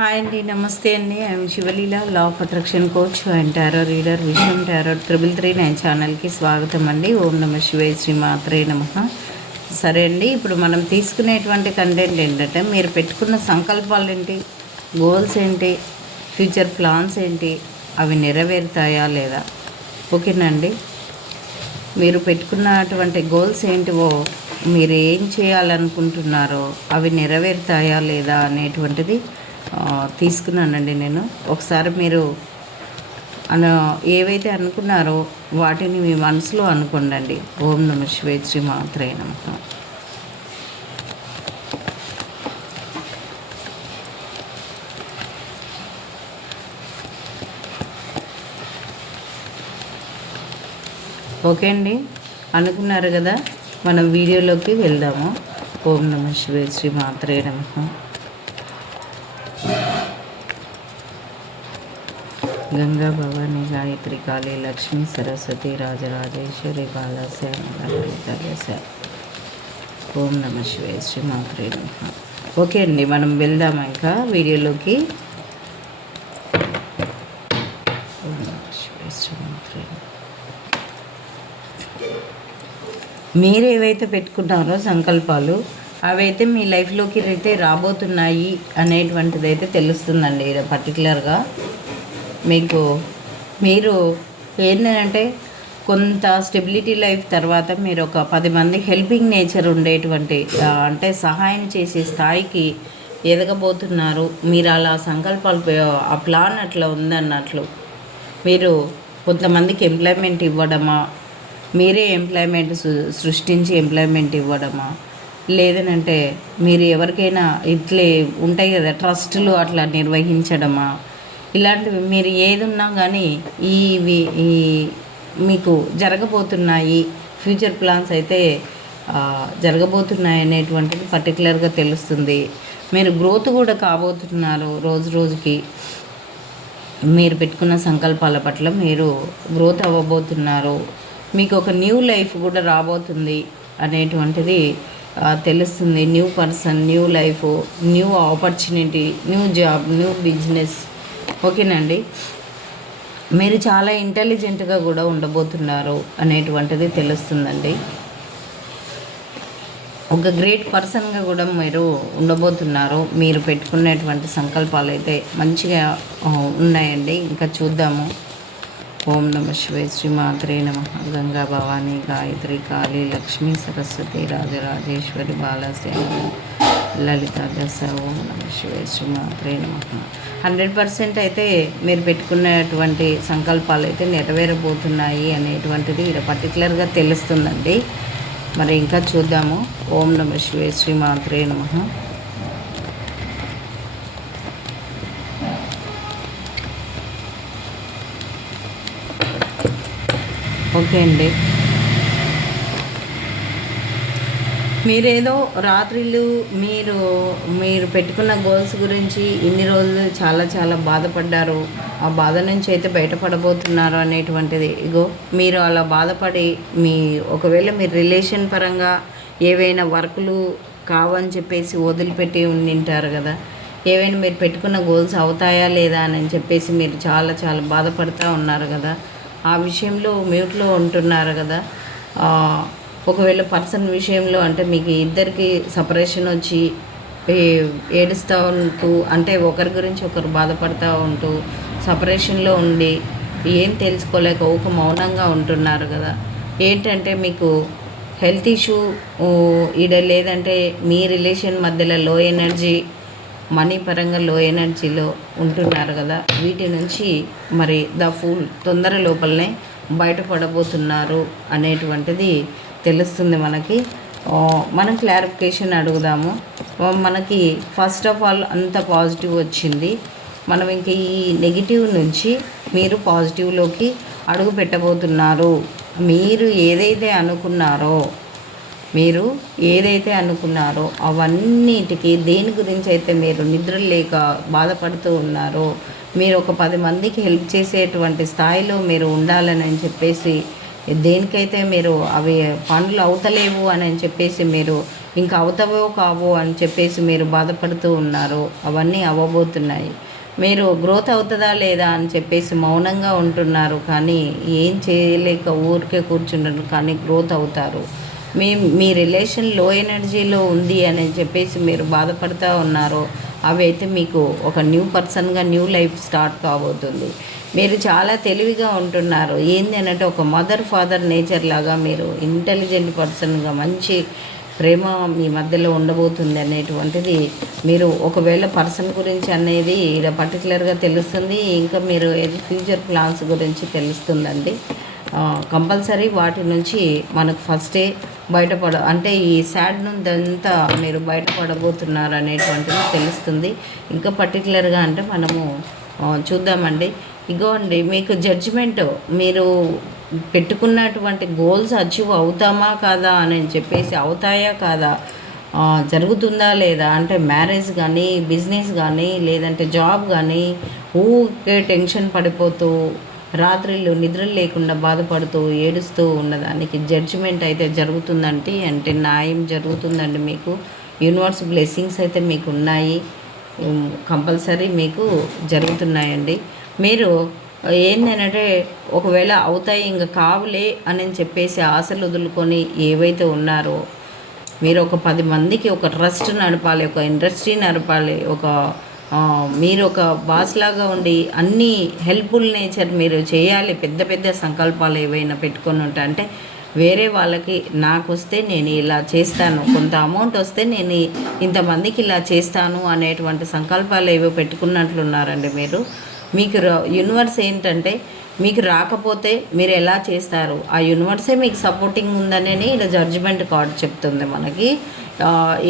Hi అండి, నమస్తే అండి. I'm Sivaleela, law of attraction coach and tarot reader. విషయం టారో 339 ఛానల్కి స్వాగతం అండి. ఓం నమ శివాయ, శ్రీ మాత్రే నమః. సరే అండి, ఇప్పుడు మనం తీసుకునేటువంటి కంటెంట్ ఏంటంటే, మీరు పెట్టుకున్న సంకల్పాలు ఏంటి, గోల్స్ ఏంటి, ఫ్యూచర్ ప్లాన్స్ ఏంటి, అవి నెరవేరుతాయా లేదా? ఓకేనండి. మీరు పెట్టుకున్నటువంటి గోల్స్ ఏంటివో, మీరు ఏం చేయాలనుకుంటున్నారో అవి నెరవేరుతాయా లేదా అనేటువంటిది తీసుకున్నానండి నేను. ఒకసారి మీరు ఏవైతే అనుకున్నారో వాటిని మీ మనసులో అనుకోండి. ఓం నమ శివాయ, శ్రీ మాత్రే నమః. ఓకే అండి, అనుకున్నారు కదా, మనం వీడియోలోకి వెళ్దాము. ఓం నమ శివాయ, శ్రీ మాత్రే నమః. గంగా భవాని గాయత్రి కాళీ లక్ష్మీ సరస్వతి రాజరాజేశ్వరి బాలస్య. ఓం నమ శివాయ, శ్రీ మాత్రే నమః. ఓకే అండి, మనం వెళ్దాం ఇంకా వీడియోలోకి. ఓం నమ శివాయ, శ్రీ మాత్రే. మీరు ఏవైతే పెట్టుకున్నారో సంకల్పాలు, అవైతే మీ లైఫ్లోకి అయితే రాబోతున్నాయి అనేటువంటిది అయితే తెలుస్తుందండి. పర్టికులర్గా మీరు ఏంటంటే, కొంత స్టెబిలిటీ లైఫ్ తర్వాత మీరు ఒక 10 మంది హెల్పింగ్ నేచర్ ఉండేటువంటి, అంటే సహాయం చేసే స్థాయికి ఎదగబోతున్నారు. మీరు అలా సంకల్పాలు, ఆ ప్లాన్ అట్లా ఉందన్నట్లు. మీరు కొంతమందికి ఎంప్లాయ్మెంట్ ఇవ్వడమా, మీరే ఎంప్లాయ్మెంట్ సృష్టించి ఎంప్లాయ్మెంట్ ఇవ్వడమా, లేదనంటే మీరు ఎవరికైనా ఇట్లే ఉంటాయి కదా ట్రస్టులు, అట్లా నిర్వహించడమా, ఇలాంటివి మీరు ఏది ఉన్నా కానీ ఈ మీకు జరగబోతున్నాయి. ఫ్యూచర్ ప్లాన్స్ అయితే జరగబోతున్నాయి అనేటువంటిది పర్టికులర్గా తెలుస్తుంది. మీరు గ్రోత్ కూడా కాబోతున్నారు. రోజు రోజుకి మీరు పెట్టుకున్న సంకల్పాల పట్ల మీరు గ్రోత్ అవ్వబోతున్నారు. మీకు ఒక న్యూ లైఫ్ కూడా రాబోతుంది అనేటువంటిది తెలుస్తుంది. New person, new life, new opportunity, new job, new business. ఓకేనండి, మీరు చాలా ఇంటెలిజెంట్గా కూడా ఉండబోతున్నారు అనేటువంటిది తెలుస్తుందండి. ఒక గ్రేట్ పర్సన్గా కూడా మీరు ఉండబోతున్నారు. మీరు పెట్టుకునేటువంటి సంకల్పాలు అయితే మంచిగా ఉన్నాయండి. ఇంకా చూద్దాము. ఓం నమ శివాయ, శ్రీ మాత్రే నమః. గంగా భవాని గాయత్రి కాళీ లక్ష్మీ సరస్వతి రాజరాజేశ్వరి బాలస్య లలిత దశ. ఓం నమ శివాయ, శ్రీ మాత్రే నమః. 100% అయితే మీరు పెట్టుకున్నటువంటి సంకల్పాలు అయితే నెరవేరబోతున్నాయి అనేటువంటిది ఇక్కడ పర్టికులర్గా తెలుస్తుందండి. మరి ఇంకా చూద్దాము. ఓం నమ శివాయ, శ్రీ మాత్రే నమః. ఓకే అండి, మీరేదో రాత్రిళ్ళు మీరు పెట్టుకున్న గోల్స్ గురించి ఇన్ని రోజులు చాలా బాధపడ్డారు. ఆ బాధ నుంచి అయితే బయటపడబోతున్నారు అనేటువంటిది. ఇగో మీరు అలా బాధపడి ఒకవేళ మీరు రిలేషన్ పరంగా ఏవైనా వర్కులు కావని చెప్పేసి వదిలిపెట్టి ఉండింటారు కదా, ఏవైనా మీరు పెట్టుకున్న గోల్స్ అవుతాయా లేదా అని చెప్పేసి మీరు చాలా బాధపడుతూ ఉన్నారు కదా, ఆ విషయంలో మ్యూట్లో ఉంటున్నారు కదా. ఒకవేళ పర్సన్ విషయంలో అంటే మీకు ఇద్దరికి సపరేషన్ వచ్చి ఏడుస్తూ ఉంటూ, అంటే ఒకరి గురించి ఒకరు బాధపడుతూ ఉంటూ సపరేషన్లో ఉండి ఏం తెలుసుకోలేక ఒక మౌనంగా ఉంటున్నారు కదా. ఏంటంటే మీకు హెల్త్ ఇష్యూ లేదంటే మీ రిలేషన్ మధ్యలో లో ఎనర్జీ, మనీ పరంగా లో ఎనర్జీలో ఉంటున్నారు కదా. వీటి నుంచి మరి ఫుల్ తొందర లోపలనే బయటపడబోతున్నారు అనేటువంటిది తెలుస్తుంది మనకి. మనం క్లారిఫికేషన్ అడుగుదాము. మనకి ఫస్ట్ ఆఫ్ ఆల్ అంత పాజిటివ్ వచ్చింది. మనం ఇంక ఈ నెగిటివ్ నుంచి మీరు పాజిటివ్లోకి అడుగు పెట్టబోతున్నారు. మీరు ఏదైతే అనుకున్నారో అవన్నిటికీ దేని గురించి అయితే మీరు నిద్ర లేక బాధపడుతూ ఉన్నారో, మీరు ఒక 10 మందికి హెల్ప్ చేసేటువంటి స్థాయిలో మీరు ఉండాలని చెప్పేసి దేనికైతే మీరు అవి పనులు అవుతలేవు అని చెప్పేసి మీరు ఇంకా అవుతావో కావో అని చెప్పేసి మీరు బాధపడుతూ ఉన్నారు, అవన్నీ అవ్వబోతున్నాయి. మీరు గ్రోత్ అవుతుందా లేదా అని చెప్పేసి మౌనంగా ఉంటున్నారు, కానీ ఏం చేయలేక ఊరికే కూర్చుంటారు, కానీ గ్రోత్ అవుతారు. మీ మీ రిలేషన్ లో ఎనర్జీలో ఉంది అని చెప్పేసి మీరు బాధపడుతూ ఉన్నారు, అవి అయితే మీకు ఒక న్యూ పర్సన్గా న్యూ లైఫ్ స్టార్ట్ కాబోతుంది. మీరు చాలా తెలివిగా ఉంటున్నారు. ఏంది అంటే ఒక మదర్ ఫాదర్ నేచర్ లాగా మీరు ఇంటెలిజెంట్ పర్సన్గా మంచి ప్రేమ మీ మధ్యలో ఉండబోతుంది అనేటువంటిది మీరు ఒకవేళ పర్సన్ గురించి అనేది ఇలా పర్టికులర్గా తెలుస్తుంది. ఇంకా మీరు ఏది ఫ్యూచర్ ప్లాన్స్ గురించి తెలుస్తుందండి. కంపల్సరీ వాటి నుంచి మనకు ఫస్టే అంటే ఈ సాడ్ నుండి అంతా మీరు బయటపడబోతున్నారు అనేటువంటిది తెలుస్తుంది. ఇంకా పర్టికులర్గా అంటే మనము చూద్దామండి. ఇగో అండి, మీకు జడ్జిమెంట్ మీరు పెట్టుకున్నటువంటి గోల్స్ అచీవ్ అవుతామా కాదా అని చెప్పేసి, అవుతాయా కాదా, జరుగుతుందా లేదా అంటే మ్యారేజ్ కానీ బిజినెస్ కానీ లేదంటే జాబ్ కానీ ఊకే టెన్షన్ పడిపోతూ రాత్రిళ్ళు నిద్రలు లేకుండా బాధపడుతూ ఏడుస్తూ ఉన్నదానికి జడ్జిమెంట్ అయితే జరుగుతుందండి. అంటే న్యాయం జరుగుతుందండి. మీకు యూనివర్స్ బ్లెస్సింగ్స్ అయితే మీకు ఉన్నాయి, కంపల్సరీ మీకు జరుగుతున్నాయండి. మీరు ఏంటంటే ఒకవేళ అవుతాయి ఇంకా కావులే అని చెప్పేసి ఆశలు వదులుకొని ఏవైతే ఉన్నారో మీరు ఒక 10 మందికి ఒక ట్రస్ట్ నడపాలి, ఒక ఇండస్ట్రీ నడపాలి, మీరు ఒక బాస్ లాగా ఉండి అన్నీ హెల్ప్ఫుల్ నేచర్ మీరు చేయాలి. పెద్ద పెద్ద సంకల్పాలు ఏవైనా పెట్టుకొని ఉంటా అంటే వేరే వాళ్ళకి నాకు వస్తే నేను ఇలా చేస్తాను, కొంత అమౌంట్ వస్తే నేను ఇంతమందికి ఇలా చేస్తాను అనేటువంటి సంకల్పాలు ఏవో పెట్టుకున్నట్లున్నారండి మీరు. మీకు యూనివర్స్ ఏంటంటే మీకు రాకపోతే మీరు ఎలా చేస్తారు, ఆ యూనివర్సే మీకు సపోర్టింగ్ ఉందని ఇలా జడ్జిమెంట్ కార్డ్ చెప్తుంది మనకి.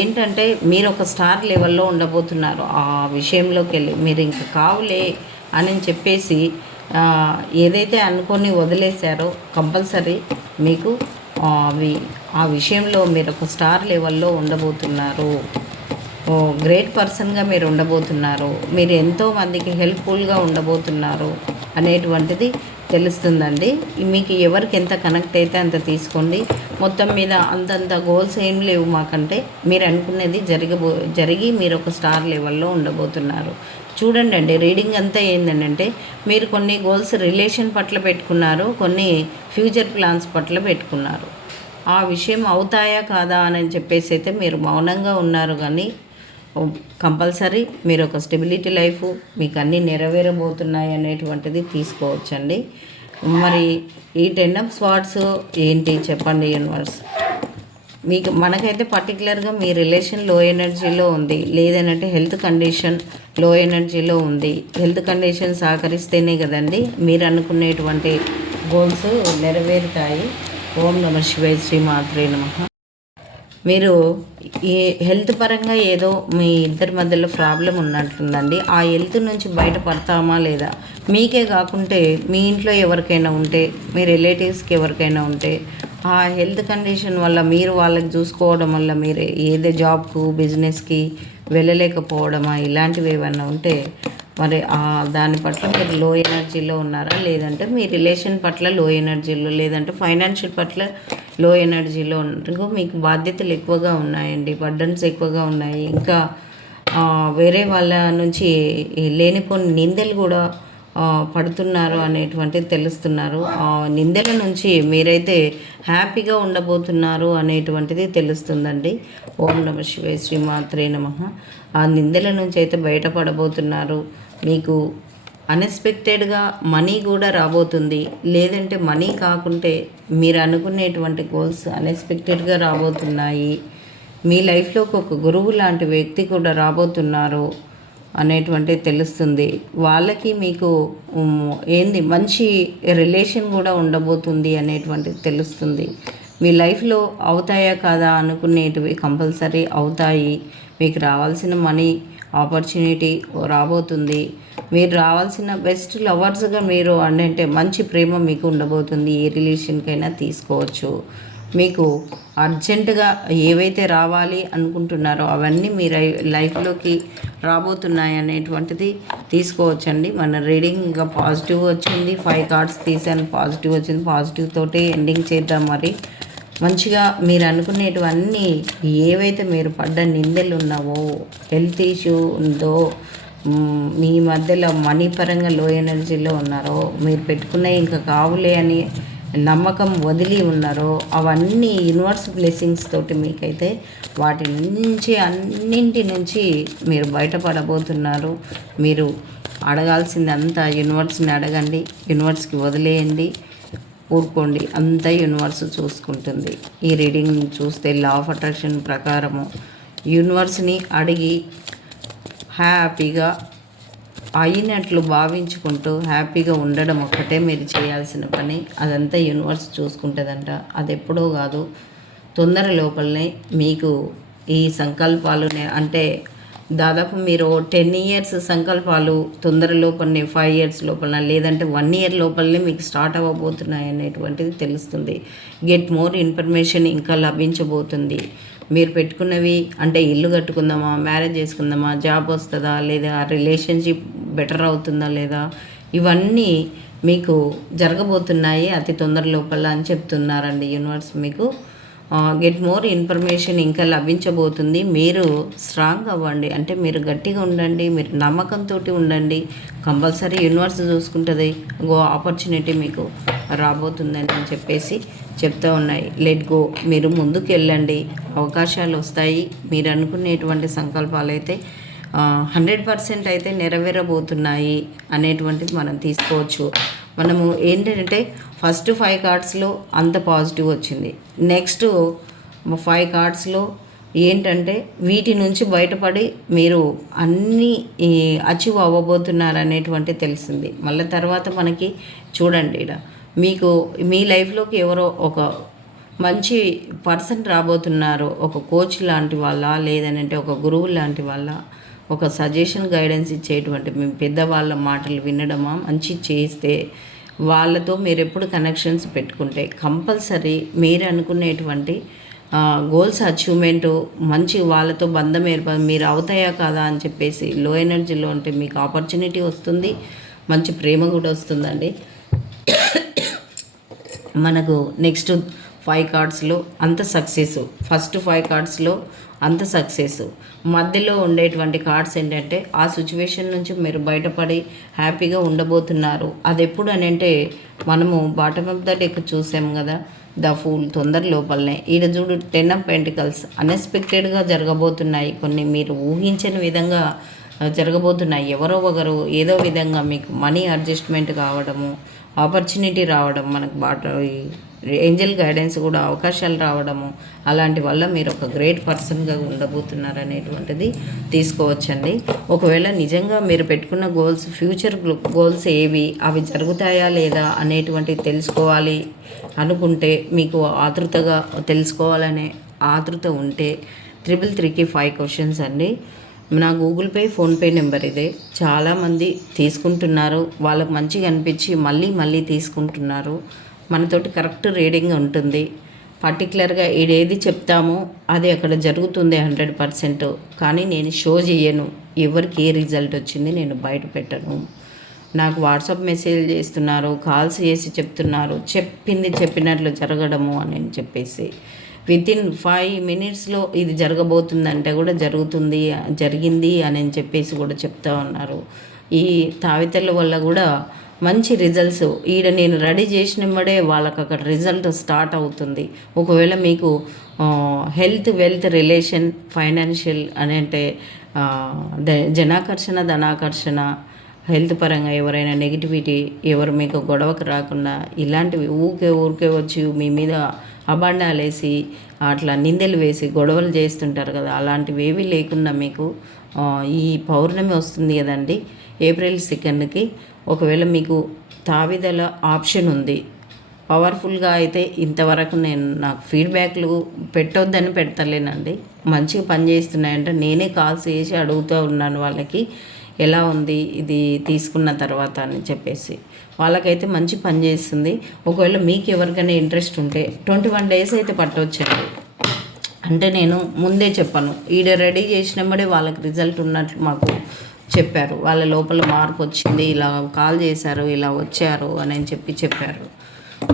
ఏంటంటే మీరు ఒక స్టార్ లెవెల్లో ఉండబోతున్నారు. ఆ విషయంలోకి వెళ్ళి మీరు ఇంకా కావులే అని చెప్పేసి ఏదైతే అనుకొని వదిలేశారో కంపల్సరీ మీకు ఆ విషయంలో మీరు ఒక స్టార్ లెవెల్లో ఉండబోతున్నారు. గ్రేట్ పర్సన్గా మీరు ఉండబోతున్నారు. మీరు ఎంతోమందికి హెల్ప్ఫుల్గా ఉండబోతున్నారు అనేటువంటిది తెలుస్తుందండి. మీకు ఎవరికి ఎంత కనెక్ట్ అయితే అంత తీసుకోండి. మొత్తం మీద అంతంత గోల్స్ ఏం లేవు మాకంటే, మీరు అనుకునేది జరిగి మీరు ఒక స్టార్ లెవెల్లో ఉండబోతున్నారు. చూడండి అండి, రీడింగ్ అంతా ఏంటంటే మీరు కొన్ని గోల్స్ రిలేషన్ పట్ల పెట్టుకున్నారు, కొన్ని ఫ్యూచర్ ప్లాన్స్ పట్ల పెట్టుకున్నారు. ఆ విషయం అవుతాయా కాదా అని చెప్పేసి అయితే మీరు మౌనంగా ఉన్నారు, కానీ కంపల్సరీ మీరు ఒక స్టెబిలిటీ లైఫ్ మీకు అన్నీ నెరవేరబోతున్నాయి అనేటువంటిది తీసుకోవచ్చండి. మరి ఈ 10 ఆఫ్ స్వార్డ్స్ ఏంటి చెప్పండి యూనివర్స్. మనకైతే పర్టికులర్గా మీ రిలేషన్ లో ఎనర్జీలో ఉంది, లేదనంటే హెల్త్ కండిషన్ లో ఎనర్జీలో ఉంది. హెల్త్ కండిషన్ సహకరిస్తేనే కదండి మీరు అనుకునేటువంటి గోల్స్ నెరవేరుతాయి. ఓం నమః శివాయ, శ్రీమాత్రే నమః. మీరు ఈ హెల్త్ పరంగా ఏదో మీ ఇద్దరి మధ్యలో ప్రాబ్లం ఉన్నట్టుందండి. ఆ హెల్త్ నుంచి బయటపడతామా లేదా, మీకే కాకుంటే మీ ఇంట్లో ఎవరికైనా ఉంటే, మీ రిలేటివ్స్కి ఎవరికైనా ఉంటే ఆ హెల్త్ కండిషన్ వల్ల మీరు వాళ్ళకి చూసుకోవడం వల్ల మీరు ఏదో జాబ్కు బిజినెస్కి వెళ్ళలేకపోవడమా ఇలాంటివి ఏమైనా ఉంటే మరి దాని పట్ల మీరు లో ఎనర్జీలో ఉన్నారా, లేదంటే మీ రిలేషన్ పట్ల లో ఎనర్జీలో, లేదంటే ఫైనాన్షియల్ పట్ల లో ఎనర్జీలో ఉన్నారు. మీకు బాధ్యతలు ఎక్కువగా ఉన్నాయండి, బర్డన్స్ ఎక్కువగా ఉన్నాయి. ఇంకా వేరే వాళ్ళ నుంచి లేనిపోని నిందలు కూడా పడుతున్నారు అనేటువంటిది తెలుస్తున్నారు. ఆ నిందల నుంచి మీరైతే హ్యాపీగా ఉండబోతున్నారు అనేటువంటిది తెలుస్తుందండి. ఓం నమః శివాయ, శ్రీమాత్రే నమః. ఆ నిందల నుంచి అయితే బయటపడబోతున్నారు. మీకు అన్ఎక్స్పెక్టెడ్గా మనీ కూడా రాబోతుంది, లేదంటే మనీ కాకుంటే మీరు అనుకునేటువంటి గోల్స్ అన్ఎక్స్పెక్టెడ్గా రాబోతున్నాయి. మీ లైఫ్లోకి ఒక గురువు లాంటి వ్యక్తి కూడా రాబోతున్నారు అనేటువంటిది తెలుస్తుంది. వాళ్ళకి మీకు మంచి రిలేషన్ కూడా ఉండబోతుంది అనేటువంటిది తెలుస్తుంది. మీ లైఫ్లో అవుతాయా కాదా అనుకునేటివి కంపల్సరీ అవుతాయి. మీకు రావాల్సిన మనీ ఆపర్చునిటీ రాబోతుంది. మీరు రావాల్సిన బెస్ట్ లవర్స్గా మీరు అంటే మంచి ప్రేమ మీకు ఉండబోతుంది. ఏ రిలేషన్కైనా తీసుకోవచ్చు. మీకు అర్జెంటుగా ఏవైతే రావాలి అనుకుంటున్నారో అవన్నీ మీ లైఫ్లోకి రాబోతున్నాయి అనేటువంటిది తీసుకోవచ్చండి. మన రీడింగ్ ఇంకా పాజిటివ్ వచ్చింది, 5 కార్డ్స్ తీసాను, పాజిటివ్ వచ్చింది. పాజిటివ్ తోటి ఎండింగ్ చేద్దాం. మరి మంచిగా మీరు అనుకునేటివన్నీ ఏవైతే మీరు పడ్డ నిందలు ఉన్నావో, హెల్త్ ఇష్యూ ఉందో, మీ మధ్యలో మనీ పరంగా లో ఎనర్జీలో ఉన్నారో, మీరు పెట్టుకున్న ఇంకా కావులే అని నమ్మకం వదిలి ఉన్నారో, అవన్నీ యూనివర్స్ బ్లెస్సింగ్స్ తోటి మీకైతే వాటి నుంచి అన్నింటి నుంచి మీరు బయటపడబోతున్నారు. మీరు అడగాల్సిందంతా యూనివర్స్ని అడగండి, యూనివర్స్కి వదిలేయండి, ఊరుకోండి, అంతా యూనివర్స్ చూసుకుంటుంది. ఈ రీడింగ్ చూస్తే లా ఆఫ్ అట్రాక్షన్ ప్రకారము యూనివర్స్ని అడిగి హ్యాపీగా అయినట్లు భావించుకుంటూ హ్యాపీగా ఉండడం ఒక్కటే మీరు చేయాల్సిన పని. అదంతా యూనివర్స్ చూసుకుంటుందంట. అది ఎప్పుడో కాదు, తొందర లోపలనే మీకు ఈ సంకల్పాలు అంటే దాదాపు మీరు 10 ఇయర్స్ సంకల్పాలు తొందర లోపలనే, 5 ఇయర్స్ లోపల, లేదంటే 1 ఇయర్ లోపలనే మీకు స్టార్ట్ అవ్వబోతున్నాయి అనేటువంటిది తెలుస్తుంది. గెట్ మోర్ ఇన్ఫర్మేషన్ ఇంకా లభించబోతుంది. మీరు పెట్టుకున్నవి అంటే ఇల్లు కట్టుకుందామా, మ్యారేజ్ చేసుకుందామా, జాబ్ వస్తుందా లేదా, రిలేషన్షిప్ బెటర్ అవుతుందా లేదా, ఇవన్నీ మీకు జరగబోతున్నాయి అతి తొందర లోపల అని చెప్తున్నారండి యూనివర్స్. మీకు గెట్ మోర్ ఇన్ఫర్మేషన్ ఇంకా లభించబోతుంది. మీరు స్ట్రాంగ్ అవ్వండి, అంటే మీరు గట్టిగా ఉండండి, మీరు నమ్మకంతో ఉండండి. కంపల్సరీ యూనివర్స్ చూసుకుంటుంది. ఆపర్చునిటీ మీకు రాబోతుందని అని చెప్పేసి చెప్తూ ఉన్నాయి. లెట్ గో, మీరు ముందుకు వెళ్ళండి, అవకాశాలు వస్తాయి. మీరు అనుకునేటువంటి సంకల్పాలు అయితే 100% అయితే నెరవేరబోతున్నాయి అనేటువంటిది మనం తీసుకోవచ్చు. మనము ఏంటంటే ఫస్ట్ 5 కార్డ్స్లో అంత పాజిటివ్ వచ్చింది. నెక్స్ట్ 5 కార్డ్స్లో ఏంటంటే వీటి నుంచి బయటపడి మీరు అన్నీ అచీవ్ అవ్వబోతున్నారు అనేటువంటి తెలిసింది. మళ్ళీ తర్వాత మనకి చూడండి, ఇక్కడ మీకు మీ లైఫ్లోకి ఎవరో ఒక మంచి పర్సన్ రాబోతున్నారు. ఒక కోచ్ లాంటి వాళ్ళ, లేదనంటే ఒక గురువు లాంటి వాళ్ళ, ఒక సజెషన్ గైడెన్స్ ఇచ్చేటువంటి మీ పెద్దవాళ్ళ మాటలు వినడమా, మంచి చేస్తే వాళ్ళతో మీరు ఎప్పుడు కనెక్షన్స్ పెట్టుకుంటే కంపల్సరీ మీరు అనుకునేటువంటి గోల్స్ అచీవ్మెంటు మంచి వాళ్ళతో బంధం మీరు అవుతాయా కాదా అని చెప్పేసి లో ఎనర్జీలో ఉంటే మీకు ఆపర్చునిటీ వస్తుంది. మంచి ప్రేమ కూడా వస్తుందండి. మనకు నెక్స్ట్ 5 కార్డ్స్లో అంత సక్సెస్, ఫస్ట్ 5 కార్డ్స్లో అంత సక్సెస్. మధ్యలో ఉండేటువంటి కార్డ్స్ ఏంటంటే ఆ సిచ్యువేషన్ నుంచి మీరు బయటపడి హ్యాపీగా ఉండబోతున్నారు. అది ఎప్పుడు అని అంటే మనము బాటమ్ ఆఫ్ ద డెక్ చూసాం కదా, ద ఫూల్ తొందర లోపలనే. ఈడ చూడు 10 ఆఫ్ పెంటికల్స్ అన్ఎక్స్పెక్టెడ్గా జరగబోతున్నాయి. కొన్ని మీరు ఊహించని విధంగా జరగబోతున్నాయి. ఎవరో ఒకరు ఏదో విధంగా మీకు మనీ అడ్జస్ట్మెంట్ కావడము, ఆపర్చునిటీ రావడం, మనకు ఏంజల్ గైడెన్స్ కూడా అవకాశాలు రావడము, అలాంటి వల్ల మీరు ఒక గ్రేట్ పర్సన్గా ఉండబోతున్నారు అనేటువంటిది తీసుకోవచ్చండి. ఒకవేళ నిజంగా మీరు పెట్టుకున్న గోల్స్, ఫ్యూచర్ గోల్స్ ఏవి, అవి జరుగుతాయా లేదా అనేటువంటివి తెలుసుకోవాలి అనుకుంటే, మీకు ఆతృతగా తెలుసుకోవాలనే ఆతృత ఉంటే 333కి 5 క్వశ్చన్స్ అండి. నా గూగుల్ పే, ఫోన్పే నెంబర్ ఇదే. చాలామంది తీసుకుంటున్నారు, వాళ్ళకు మంచిగా అనిపించి మళ్ళీ మళ్ళీ తీసుకుంటున్నారు. మనతోటి కరెక్ట్ రీడింగ్ ఉంటుంది. పర్టికులర్గా ఏది చెప్తామో అది అక్కడ జరుగుతుంది 100%. కానీ నేను షో చేయను, ఎవరికి ఏ రిజల్ట్ వచ్చింది నేను బయట పెట్టను. నాకు వాట్సాప్ మెసేజ్ చేస్తున్నారు, కాల్స్ చేసి చెప్తున్నారు, చెప్పింది చెప్పినట్లు జరగడము అని చెప్పేసి వితిన్ 5 మినిట్స్లో ఇది జరగబోతుందంటే కూడా జరిగింది అని చెప్పేసి కూడా చెప్తా ఉన్నారు. ఈ తావితల వల్ల కూడా మంచి రిజల్ట్స్ ఈడ నేను రెడీ చేసినమ్మడే వాళ్ళకి అక్కడ రిజల్ట్ స్టార్ట్ అవుతుంది. ఒకవేళ మీకు హెల్త్, వెల్త్, రిలేషన్, ఫైనాన్షియల్ అని అంటే జనాకర్షణ, ధనాకర్షణ, హెల్త్ పరంగా ఎవరైనా నెగిటివిటీ, ఎవరు మీకు గొడవకు రాకుండా, ఇలాంటివి ఊరికే వచ్చి మీ మీద అబాండాలు వేసి అట్లా నిందలు వేసి గొడవలు చేస్తుంటారు కదా, అలాంటివి ఏవి లేకుండా మీకు ఈ పౌర్ణమి వస్తుంది కదండి, ఏప్రిల్ 2కి. ఒకవేళ మీకు తావిదల ఆప్షన్ ఉంది, పవర్ఫుల్గా అయితే ఇంతవరకు నేను నాకు ఫీడ్బ్యాక్లు పెట్టొద్దని పెడతలేనండి. మంచిగా పనిచేస్తున్నాయంటే నేనే కాల్స్ చేసి అడుగుతూ ఉన్నాను వాళ్ళకి. ఎలా ఉంది ఇది తీసుకున్న తర్వాత అని చెప్పేసి. వాళ్ళకైతే మంచి పని చేస్తుంది. ఒకవేళ మీకు ఎవరికైనా ఇంట్రెస్ట్ ఉంటే 21 డేస్ అయితే పట్టవచ్చండి. అంటే నేను ముందే చెప్పాను, ఈడ రెడీ చేసినప్పుడే వాళ్ళకి రిజల్ట్ ఉన్నట్లు మాకు చెప్పారు. వాళ్ళ లోపల మార్పు వచ్చింది, ఇలా కాల్ చేశారు, ఇలా వచ్చారు అని చెప్పారు.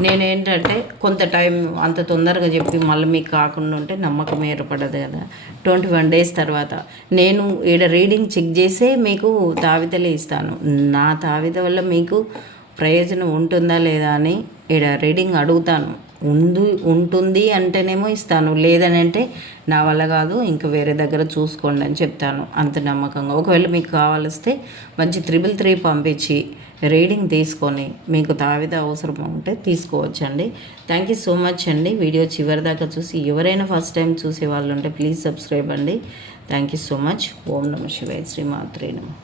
నేనేంటంటే కొంత టైం అంత తొందరగా చెప్పి మళ్ళీ మీకు కాకుండా ఉంటే నమ్మకం ఏర్పడదు కదా. 21 డేస్ తర్వాత నేను ఈడ రీడింగ్ చెక్ చేసే మీకు తావితలే ఇస్తాను. నా తావిత వల్ల మీకు ప్రయోజనం ఉంటుందా లేదా అని ఈడ రీడింగ్ అడుగుతాను. ఉంటుంది అంటేనేమో ఇస్తాను, లేదని అంటే నా వల్ల కాదు, ఇంకా వేరే దగ్గర చూసుకోండి అని చెప్తాను అంత నమ్మకంగా. ఒకవేళ మీకు కావాలిస్తే మంచి 333 పంపించి రీడింగ్ తీసుకొని మీకు తావిద అవసరం ఉంటే తీసుకోవచ్చండి. థ్యాంక్ యూ సో మచ్ అండి. వీడియో చివరి దాకా చూసి ఎవరైనా ఫస్ట్ టైం చూసే వాళ్ళు ఉంటే ప్లీజ్ సబ్స్క్రైబ్ అండి. Thank you so much. ఓం నమః శివాయ. శ్రీమాత్రే నమః.